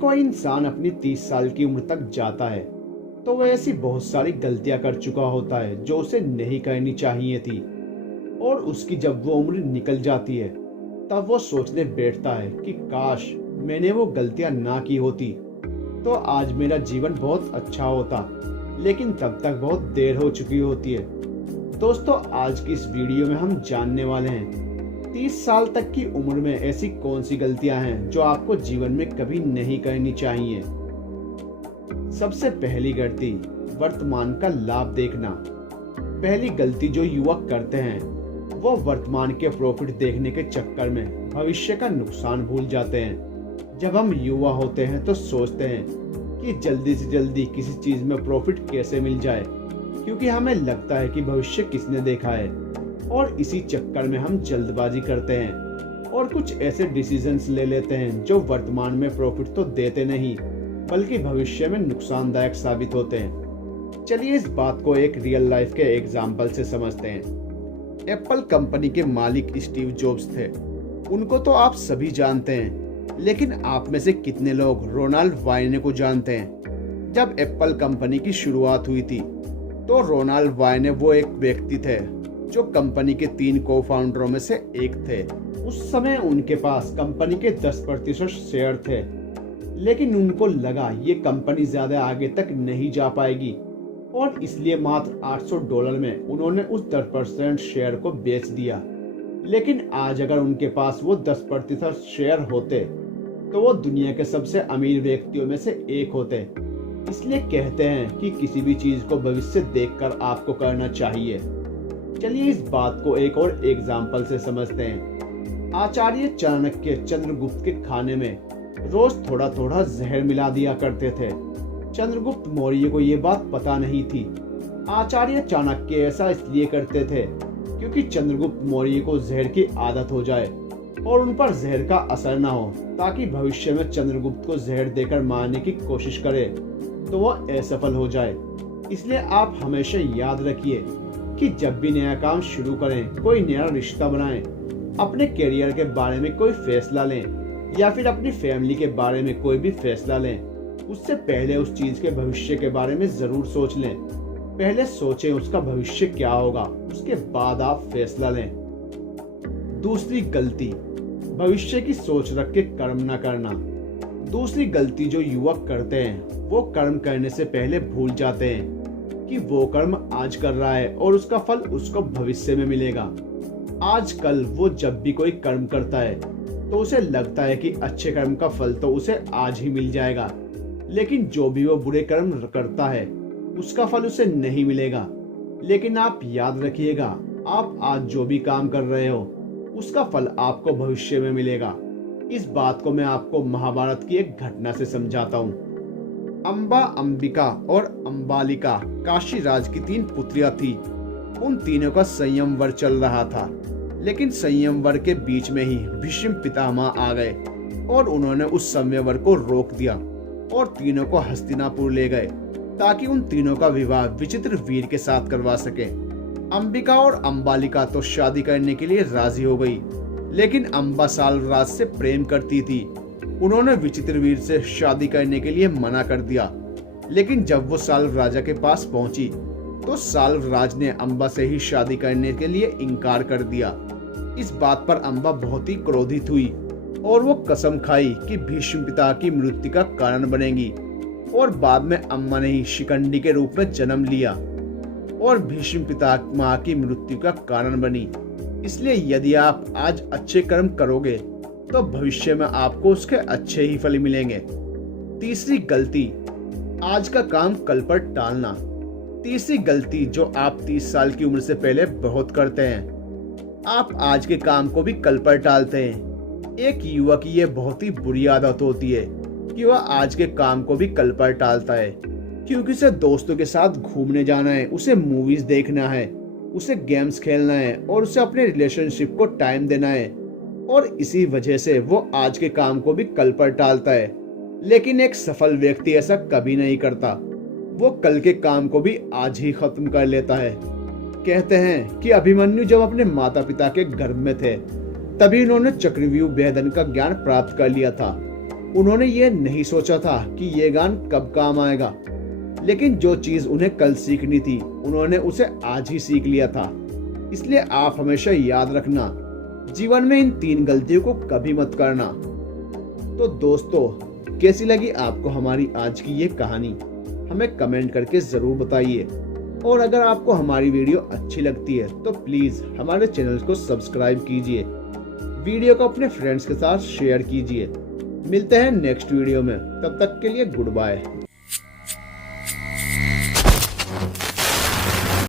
कोई इंसान अपनी 30 साल की उम्र तक जाता है तो वह ऐसी बहुत सारी गलतियां कर चुका होता है जो उसे नहीं करनी चाहिए थी। और उसकी जब वो उम्र निकल जाती है तब वो सोचने बैठता है कि काश मैंने वो गलतियां ना की होती तो आज मेरा जीवन बहुत अच्छा होता, लेकिन तब तक बहुत देर हो चुकी होती है। दोस्तों, आज की इस वीडियो में हम जानने वाले हैं 30 साल तक की उम्र में ऐसी कौन सी गलतियां हैं जो आपको जीवन में कभी नहीं करनी चाहिए। सबसे पहली गलती, वर्तमान का लाभ देखना। पहली गलती जो युवक करते हैं वो वर्तमान के प्रॉफिट देखने के चक्कर में भविष्य का नुकसान भूल जाते हैं। जब हम युवा होते हैं तो सोचते हैं कि जल्दी से जल्दी किसी चीज में प्रॉफिट कैसे मिल जाए, क्योंकि हमें लगता है कि भविष्य किसने देखा है, और इसी चक्कर में हम जल्दबाजी करते हैं और कुछ ऐसे डिसीजंस ले लेते हैं जो वर्तमान में प्रॉफिट तो देते नहीं बल्कि भविष्य में नुकसानदायक साबित होते हैं। चलिए इस बात को एक रियल लाइफ के एग्जाम्पल से समझते हैं। एप्पल कंपनी के मालिक स्टीव जॉब्स थे। उनको तो आप सभी जानते हैं, लेकिन आप में से कितने लोग रोनाल्ड वायने को जानते हैं? जब एप्पल कंपनी की शुरुआत हुई थी तो रोनाल्ड वायने वो एक व्यक्ति थे जो कंपनी के 3 को-फाउंडरों में से एक थे। उस समय उनके पास कंपनी के 10% शेयर थे, लेकिन उनको लगा ये कंपनी ज्यादा आगे तक नहीं जा पाएगी और इसलिए मात्र $800 में उन्होंने उस 10% शेयर को बेच दिया। लेकिन आज अगर उनके पास वो 10% शेयर होते तो वो दुनिया के सबसे अमीर व्यक्तियों में से एक होते। इसलिए कहते हैं कि किसी भी चीज को भविष्य देखकर आपको करना चाहिए। चलिए इस बात को एक और एग्जाम्पल से समझते हैं। आचार्य चाणक्य चंद्रगुप्त के खाने में रोज थोड़ा थोड़ा जहर मिला दिया करते थे। चंद्रगुप्त मौर्य को ये बात पता नहीं थी। आचार्य चाणक्य ऐसा इसलिए करते थे क्योंकि चंद्रगुप्त मौर्य को जहर की आदत हो जाए और उन पर जहर का असर न हो, ताकि भविष्य में चंद्रगुप्त को जहर देकर मारने की कोशिश करे तो वह असफल हो जाए। इसलिए आप हमेशा याद रखिए कि जब भी नया काम शुरू करें, कोई नया रिश्ता बनाएं, अपने करियर के बारे में कोई फैसला लें या फिर अपनी फैमिली के बारे में कोई भी फैसला लें, उससे पहले उस चीज के भविष्य के बारे में जरूर सोच लें। पहले सोचें उसका भविष्य क्या होगा, उसके बाद आप फैसला लें। दूसरी गलती, भविष्य की सोच रख के कर्म न करना। दूसरी गलती जो युवक करते हैं वो कर्म करने से पहले भूल जाते हैं कि वो कर्म आज कर रहा है और उसका फल उसको भविष्य में मिलेगा। आजकल वो जब भी कोई कर्म करता है तो उसे लगता है कि अच्छे कर्म का फल तो उसे आज ही मिल जाएगा, लेकिन जो भी वो बुरे कर्म करता है उसका फल उसे नहीं मिलेगा। लेकिन आप याद रखिएगा, आप आज जो भी काम कर रहे हो उसका फल आपको भविष्य में मिलेगा। इस बात को मैं आपको महाभारत की एक घटना से समझाता हूँ। अंबा, अंबिका और अंबालिका काशी राज की 3 पुत्रियां थी। उन तीनों का संयमवर चल रहा था, लेकिन संयमवर के बीच में ही भीष्म पितामह आ गए और उन्होंने उस संयमवर को रोक दिया और तीनों को हस्तिनापुर ले गए ताकि उन तीनों का विवाह विचित्र वीर के साथ करवा सके। अंबिका और अंबालिका तो शादी करने के लिए राजी हो गई, लेकिन अंबा साल्वराज से प्रेम करती थी। उन्होंने विचित्र वीर से शादी करने के लिए मना कर दिया, लेकिन जब वो साल्व राजा के पास पहुंची तो साल्व राज ने अंबा से ही शादी करने के लिए इनकार कर दिया। इस बात पर अंबा बहुत ही क्रोधित हुई और वो कसम खाई कि भीष्म पिता की मृत्यु का कारण बनेगी, और बाद में अम्मा ने ही शिखंडी के रूप में जन्म लिया और भीष्म पिता माँ की मृत्यु का कारण बनी। इसलिए यदि आप आज अच्छे कर्म करोगे तो भविष्य में आपको उसके अच्छे ही फल मिलेंगे। तीसरी गलती, आज का काम कल पर टालना। तीसरी गलती जो आप 30 साल की उम्र से पहले बहुत करते हैं, आप आज के काम को भी कल पर टालते हैं। एक युवक की ये बहुत ही बुरी आदत होती है कि वह आज के काम को भी कल पर टालता है, क्योंकि उसे दोस्तों के साथ घूमने जाना है, उसे मूवीज देखना है, उसे गेम्स खेलना है और उसे अपने रिलेशनशिप को टाइम देना है, और इसी वजह से वो आज के काम को भी कल पर टालता है। लेकिन एक सफल व्यक्ति ऐसा कभी नहीं करता, वो कल के काम को भी आज ही खत्म कर लेता है। कहते हैं कि अभिमन्यु जब अपने माता पिता के गर्भ में थे तभी उन्होंने चक्रव्यूह भेदन का ज्ञान प्राप्त कर लिया था, उन्होंने ये नहीं सोचा था कि ये ज्ञान कब काम आएगा, लेकिन जो चीज उन्हें कल सीखनी थी उन्होंने उसे आज ही सीख लिया था। इसलिए आप हमेशा याद रखना, जीवन में इन 3 गलतियों को कभी मत करना। तो दोस्तों, कैसी लगी आपको हमारी आज की ये कहानी? हमें कमेंट करके जरूर बताइए। और अगर आपको हमारी वीडियो अच्छी लगती है तो प्लीज हमारे चैनल को सब्सक्राइब कीजिए, वीडियो को अपने फ्रेंड्स के साथ शेयर कीजिए। मिलते हैं नेक्स्ट वीडियो में, तब तक के लिए गुड बाय।